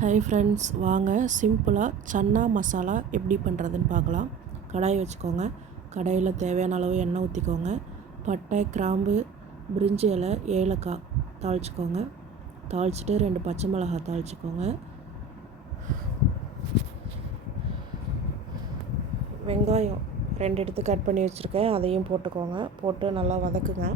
Hi friends, வாங்க சிம்பிளாக சன்னா மசாலா எப்படி பண்ணுறதுன்னு பார்க்கலாம். கடாய் வச்சுக்கோங்க. கடாயில் தேவையான அளவு எண்ணெய் ஊற்றிக்கோங்க. பட்டை, கிராம்பு, பிரிஞ்சி இலை, ஏலக்காய் தாளிச்சிக்கோங்க. தாளிச்சிட்டு 2 பச்சை மிளகாய் தாளிச்சிக்கோங்க. வெங்காயம் 2 எடுத்து கட் பண்ணி வச்சுருக்கேன், அதையும் போட்டுக்கோங்க. போட்டு நல்லா வதக்குங்க.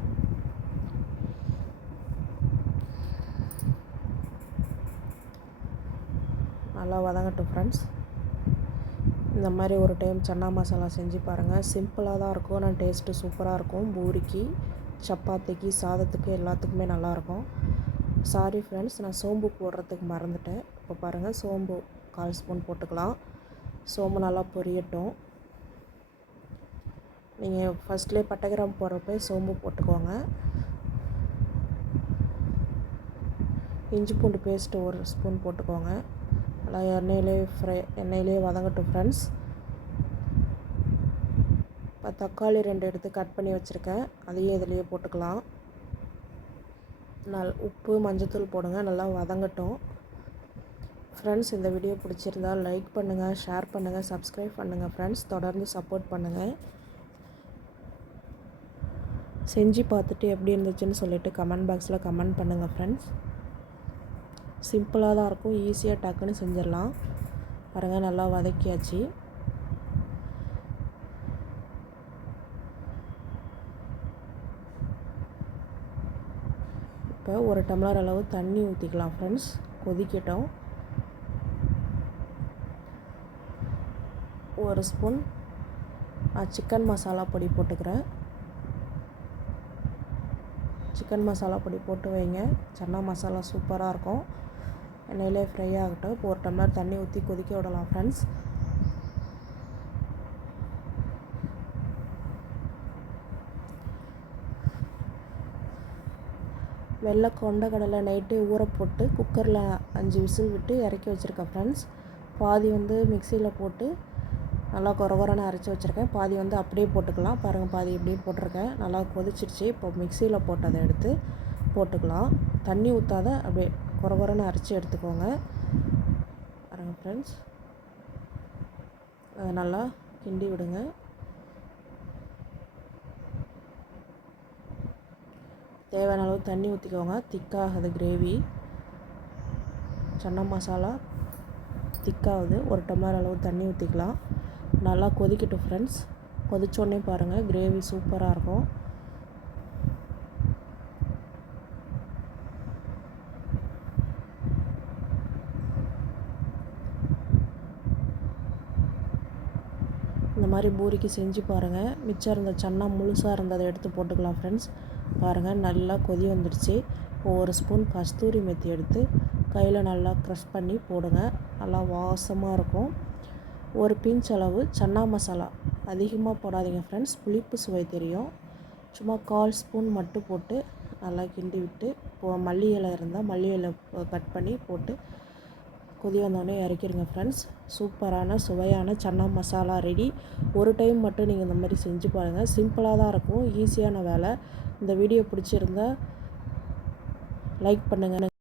நல்லா வதங்கட்டும் ஃப்ரெண்ட்ஸ். இந்த மாதிரி ஒரு டைம் சன்னா மசாலா செஞ்சு பாருங்கள். சிம்பிளாக தான் இருக்கும், ஆனால் டேஸ்ட்டு சூப்பராக இருக்கும். பூரிக்கு, சப்பாத்திக்கு, சாதத்துக்கு எல்லாத்துக்குமே நல்லாயிருக்கும். சாரி ஃப்ரெண்ட்ஸ், நான் சோம்பு போடுறதுக்கு மறந்துட்டேன். இப்போ பாருங்கள், சோம்பு 1/4 ஸ்பூன் போட்டுக்கலாம். சோம்பு நல்லா பொரியட்டும். நீங்கள் ஃபஸ்ட்லேயே பட்டை கிராம்பு போடுறப்ப சோம்பு போட்டுக்கோங்க. இஞ்சி பூண்டு பேஸ்ட்டு 1 ஸ்பூன் போட்டுக்கோங்க. நல்லா எண்ணெயிலே வதங்கட்டும் ஃப்ரெண்ட்ஸ். இப்போ தக்காளி 2 எடுத்து கட் பண்ணி வச்சுருக்கேன், அதையும் இதிலையே போட்டுக்கலாம். உப்பு, மஞ்சத்தூள் போடுங்க. நல்லா வதங்கட்டும் ஃப்ரெண்ட்ஸ். இந்த வீடியோ பிடிச்சிருந்தால் லைக் பண்ணுங்கள், ஷேர் பண்ணுங்கள், சப்ஸ்கிரைப் பண்ணுங்கள் ஃப்ரெண்ட்ஸ். தொடர்ந்து சப்போர்ட் பண்ணுங்கள். செஞ்சு பார்த்துட்டு எப்படி இருந்துச்சுன்னு சொல்லிவிட்டு கமெண்ட் பாக்ஸில் கமெண்ட் பண்ணுங்கள் ஃப்ரெண்ட்ஸ். சிம்பிளாக தான் இருக்கும், ஈஸியாக டக்குன்னு செஞ்சிடலாம். பாருங்கள், நல்லா வதக்கியாச்சு. இப்போ 1 டம்ளர் அளவு தண்ணி ஊற்றிக்கலாம் ஃப்ரெண்ட்ஸ். கொதிக்கட்டும். 1 ஸ்பூன் சிக்கன் மசாலா பொடி போட்டுக்கிறேன். சிக்கன் மசாலா பொடி போட்டு வைங்க, சன்னா மசாலா சூப்பராக இருக்கும். எண்ணெயிலே ஃப்ரை ஆகட்டும். இப்போ 1 டம்ளர் தண்ணி ஊற்றி கொதிக்க விடலாம் ஃப்ரெண்ட்ஸ். வெள்ளை கொண்டக்கடலை நைட்டு ஊற போட்டு குக்கரில் 5 விசில் விட்டு இறக்கி வச்சுருக்கேன் ஃப்ரெண்ட்ஸ். பாதி மிக்சியில் போட்டு நல்லா கொரகொரன்னு அரைச்சி வச்சுருக்கேன். பாதி அப்படியே போட்டுக்கலாம். பாருங்கள், பாதி இப்படியே போட்டிருக்கேன். நல்லா கொதிச்சிருச்சு. இப்போ மிக்சியில் போட்டதை எடுத்து போட்டுக்கலாம். தண்ணி ஊற்றாத அப்படியே கொரகொரன்னு அரைச்சி எடுத்துக்கோங்க. பாருங்கள் ஃப்ரெண்ட்ஸ், அதை நல்லா கிண்டி விடுங்க. தேவையான அளவு தண்ணி ஊற்றிக்கோங்க. திக்காகுது கிரேவி. சன்னா மசாலா திக்காகுது. 1 டம்ளர் அளவு தண்ணி ஊற்றிக்கலாம். நல்லா கொதிக்கட்டும் ஃப்ரெண்ட்ஸ். கொதிச்சோடனே பாருங்கள், கிரேவி சூப்பராக இருக்கும். இந்த மாதிரி பூரிக்கு செஞ்சு பாருங்கள். மிச்சம் இருந்த சன்னா முழுசாக இருந்ததை எடுத்து போட்டுக்கலாம் ஃப்ரெண்ட்ஸ். பாருங்கள், நல்லா கொதி வந்துடுச்சு. இப்போ 1 ஸ்பூன் கஸ்தூரி மெத்தி எடுத்து கையில் நல்லா க்ரஷ் பண்ணி போடுங்க. நல்லா வாசமாக இருக்கும். 1 பிஞ்ச் அளவு சன்னா மசாலா, அதிகமாக போடாதீங்க ஃப்ரெண்ட்ஸ், புளிப்பு சுவை தெரியும். சும்மா 1/4 ஸ்பூன் மட்டும் போட்டு நல்லா கிண்டி விட்டு, இப்போது மல்லி இலை இருந்தால் மல்லி இலை கட் பண்ணி போட்டு கொதி வந்தோடனே இறக்கிடுங்க ஃப்ரெண்ட்ஸ். சூப்பரான சுவையான சன்னா மசாலா ரெடி. ஒரு டைம் மட்டும் நீங்கள் இந்த மாதிரி செஞ்சு பாருங்கள். சிம்பிளாக தான் இருக்கும், ஈஸியான வேலை. இந்த வீடியோ பிடிச்சிருந்தா லைக் பண்ணுங்கள்.